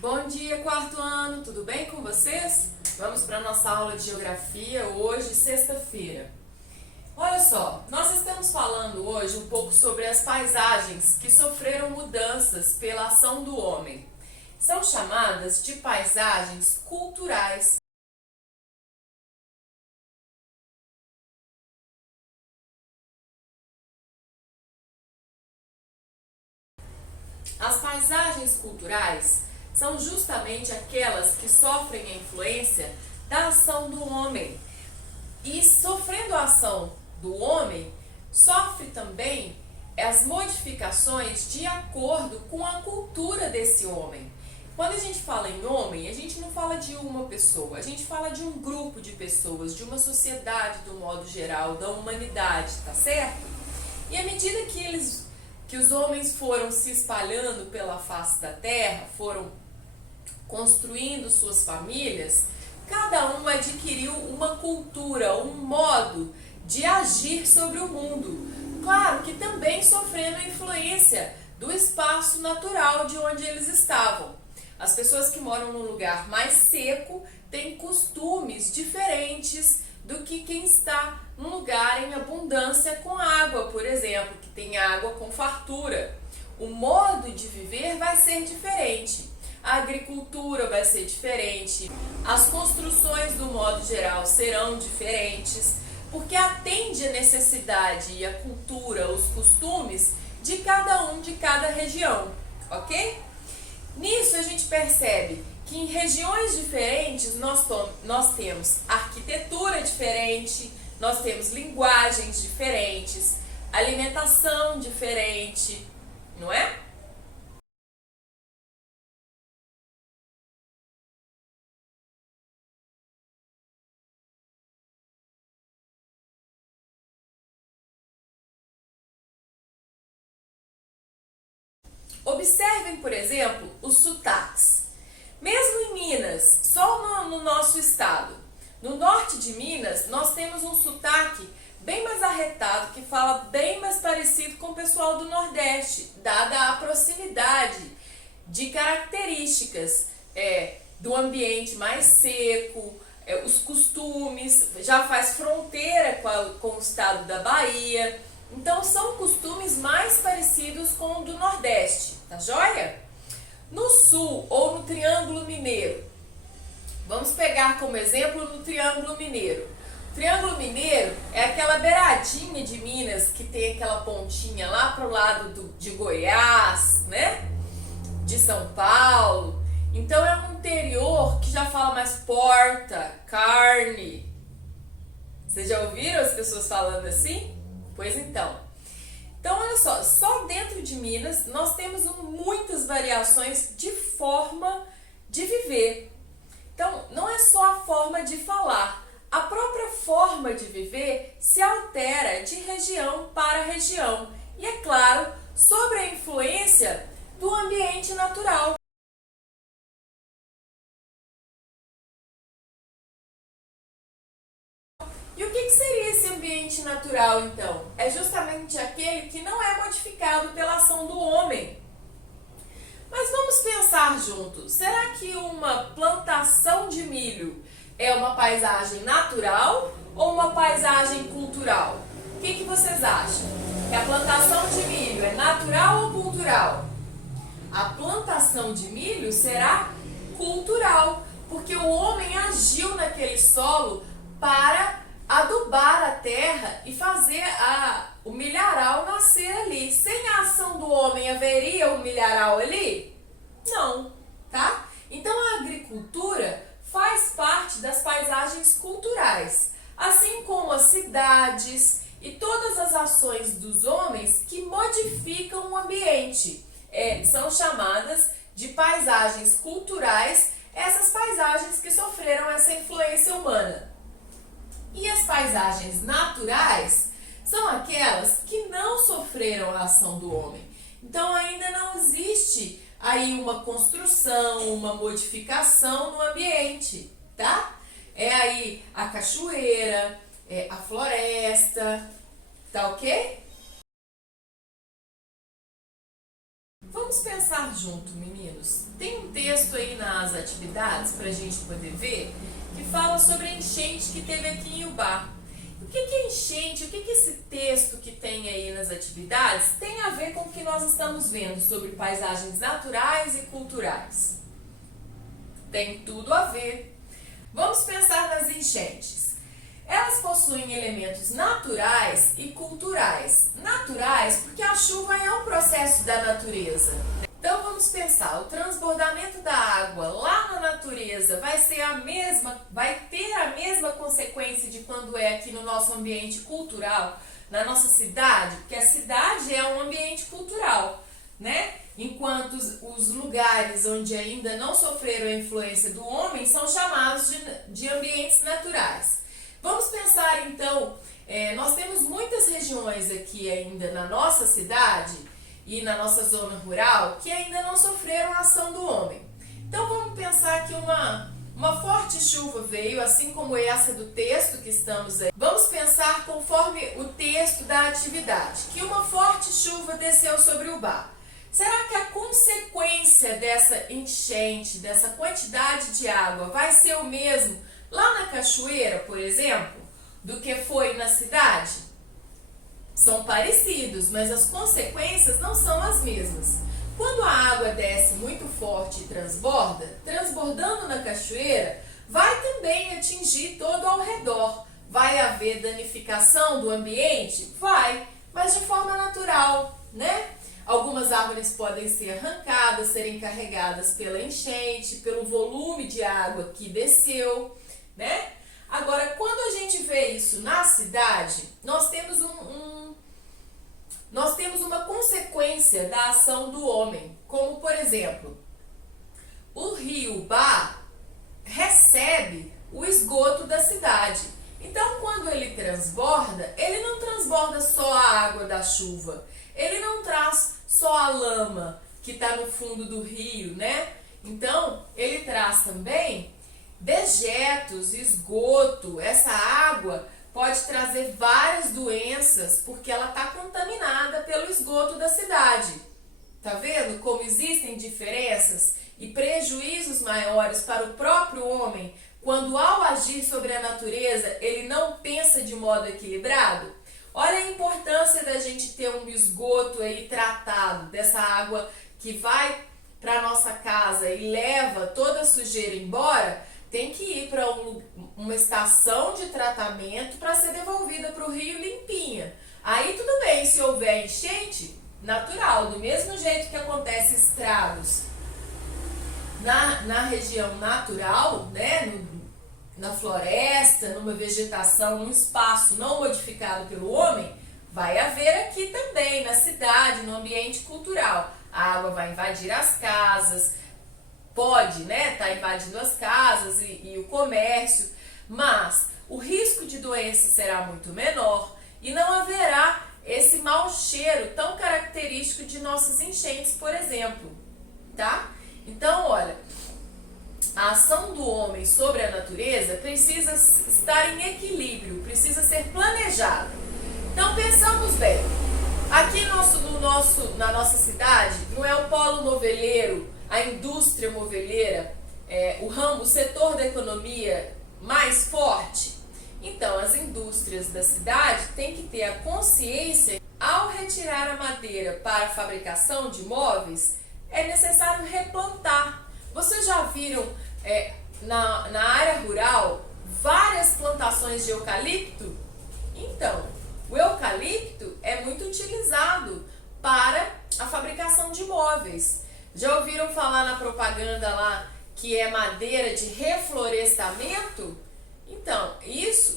Bom dia, quarto ano, tudo bem com vocês? Vamos para a nossa aula de geografia hoje, sexta-feira. Olha só, nós estamos falando hoje um pouco sobre as paisagens que sofreram mudanças pela ação do homem. São chamadas de paisagens culturais. As paisagens culturais são justamente aquelas que sofrem a influência da ação do homem. E sofrendo a ação do homem, sofre também as modificações de acordo com a cultura desse homem. Quando a gente fala em homem, a gente não fala de uma pessoa, a gente fala de um grupo de pessoas, de uma sociedade do modo geral, da humanidade, tá certo? E à medida que os homens foram se espalhando pela face da terra, foram construindo suas famílias, cada um adquiriu uma cultura, um modo de agir sobre o mundo. Claro que também sofrendo a influência do espaço natural de onde eles estavam. As pessoas que moram num lugar mais seco têm costumes diferentes do que quem está num lugar em abundância com água, por exemplo, que tem água com fartura. O modo de viver vai ser diferente. A agricultura vai ser diferente, as construções do modo geral serão diferentes, porque atende a necessidade e a cultura, os costumes de cada um de cada região, ok? Nisso a gente percebe que em regiões diferentes nós temos arquitetura diferente, nós temos linguagens diferentes, alimentação diferente, não é? Observem, por exemplo, os sotaques. Mesmo em Minas, só no nosso estado, no norte de Minas, nós temos um sotaque bem mais arretado, que fala bem mais parecido com o pessoal do Nordeste, dada a proximidade de características do ambiente mais seco, os costumes, já faz fronteira com o estado da Bahia. Então são costumes mais parecidos com o do Nordeste, tá joia? No Sul ou no Triângulo Mineiro, vamos pegar como exemplo no Triângulo Mineiro. O Triângulo Mineiro é aquela beiradinha de Minas que tem aquela pontinha lá pro lado de Goiás, né? De São Paulo. Então é um interior que já fala mais porta, carne. Vocês já ouviram as pessoas falando assim? Pois então. Então, olha só dentro de Minas nós temos muitas variações de forma de viver. Então, não é só a forma de falar, a própria forma de viver se altera de região para região. E é claro, sobre a influência do ambiente natural. E o que seria esse ambiente natural, então? É justamente aquele que não é modificado pela ação do homem. Mas vamos pensar juntos. Será que uma plantação de milho é uma paisagem natural ou uma paisagem cultural? O que vocês acham? Que a plantação de milho é natural ou cultural? A plantação de milho será cultural, porque o homem agiu naquele solo para adubar a terra e fazer o milharal nascer ali. Sem a ação do homem, haveria um milharal ali? Não, tá? Então a agricultura faz parte das paisagens culturais, assim como as cidades e todas as ações dos homens que modificam o ambiente. São chamadas de paisagens culturais, essas paisagens que sofreram essa influência humana. E as paisagens naturais são aquelas que não sofreram a ação do homem. Então ainda não existe aí uma construção, uma modificação no ambiente, tá? É aí a cachoeira, a floresta, tá ok? Vamos vamos pensar junto, meninos. Tem um texto aí nas atividades para a gente poder ver que fala sobre a enchente que teve aqui em Ubá. O que é enchente? O que esse texto que tem aí nas atividades tem a ver com o que nós estamos vendo sobre paisagens naturais e culturais? Tem tudo a ver. Vamos pensar nas enchentes. Elas possuem elementos naturais e culturais. Naturais porque a chuva é um processo da natureza. Então vamos pensar, o transbordamento da água lá na natureza vai ter a mesma consequência de quando é aqui no nosso ambiente cultural, na nossa cidade, porque a cidade é um ambiente cultural, né? Enquanto os lugares onde ainda não sofreram a influência do homem são chamados de ambientes naturais. Vamos pensar então, nós temos muitas regiões aqui ainda na nossa cidade e na nossa zona rural que ainda não sofreram a ação do homem. Então vamos pensar que uma forte chuva veio, assim como essa do texto que estamos aí. Vamos pensar conforme o texto da atividade, que uma forte chuva desceu sobre o bar. Será que a consequência dessa enchente, dessa quantidade de água, vai ser o mesmo lá na cachoeira, por exemplo, do que foi na cidade? São parecidos, mas as consequências não são as mesmas. Quando a água desce muito forte e transbordando na cachoeira, vai também atingir todo ao redor. Vai haver danificação do ambiente? Vai, mas de forma natural, né? Algumas árvores podem ser arrancadas, serem carregadas pela enchente, pelo volume de água que desceu, né? Agora, quando a gente vê isso na cidade, nós temos uma consequência da ação do homem, como por exemplo, o rio Ubá recebe o esgoto da cidade. Então, quando ele transborda, ele não transborda só a água da chuva, ele não traz só a lama que está no fundo do rio, né? Então, ele traz também dejetos, esgoto. Essa água pode trazer várias doenças porque ela está contaminada pelo esgoto da cidade. Tá vendo como existem diferenças e prejuízos maiores para o próprio homem quando, ao agir sobre a natureza, ele não pensa de modo equilibrado? Olha a importância da gente ter um esgoto aí tratado, dessa água que vai para a nossa casa e leva toda a sujeira embora, tem que ir para uma estação de tratamento para ser devolvida para o rio limpinha. Aí tudo bem, se houver enchente, natural, do mesmo jeito que acontece estragos na região natural, né, na floresta, numa vegetação, num espaço não modificado pelo homem, vai haver aqui também, na cidade, no ambiente cultural. A água vai invadir as casas, pode, né, tá invadindo as casas e o comércio, mas o risco de doença será muito menor e não haverá esse mau cheiro tão característico de nossas enchentes, por exemplo, tá? Então, olha, a ação do homem sobre a natureza precisa estar em equilíbrio, precisa ser planejada. Então, pensamos bem, aqui na nossa cidade, não é o polo moveleiro, a indústria moveleira, o setor da economia mais forte? Então, as indústrias da cidade têm que ter a consciência, ao retirar a madeira para a fabricação de móveis, é necessário replantar. Vocês já viram na área rural várias plantações de eucalipto? Então, o eucalipto é muito utilizado para a fabricação de móveis. Já ouviram falar na propaganda lá que é madeira de reflorestamento? Então,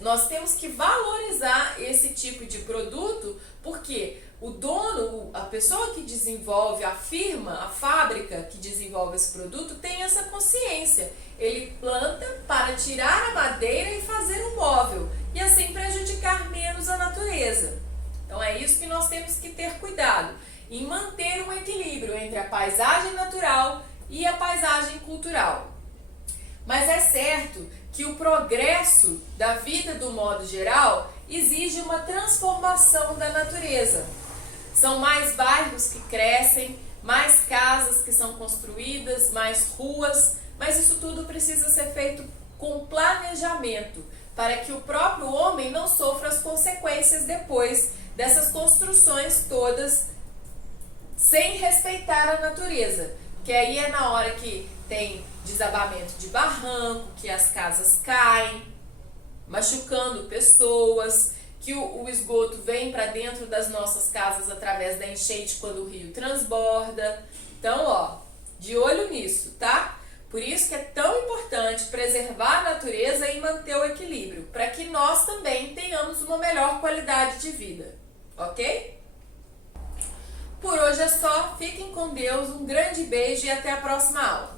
nós temos que valorizar esse tipo de produto, porque o dono, a pessoa que desenvolve, a firma, a fábrica que desenvolve esse produto tem essa consciência. Ele planta para tirar a madeira e fazer um móvel e assim prejudicar menos a natureza. Então é isso que nós temos que ter cuidado, em manter um equilíbrio entre a paisagem natural e a paisagem cultural. Mas é certo que o progresso da vida do modo geral exige uma transformação da natureza. São mais bairros que crescem, mais casas que são construídas, mais ruas, mas isso tudo precisa ser feito com planejamento, para que o próprio homem não sofra as consequências depois dessas construções todas sem respeitar a natureza. Que aí é na hora que tem desabamento de barranco, que as casas caem, machucando pessoas, que o esgoto vem para dentro das nossas casas através da enchente quando o rio transborda. Então, ó, de olho nisso, tá? Por isso que é tão importante preservar a natureza e manter o equilíbrio, para que nós também tenhamos uma melhor qualidade de vida, ok? Por hoje é só, fiquem com Deus, um grande beijo e até a próxima aula.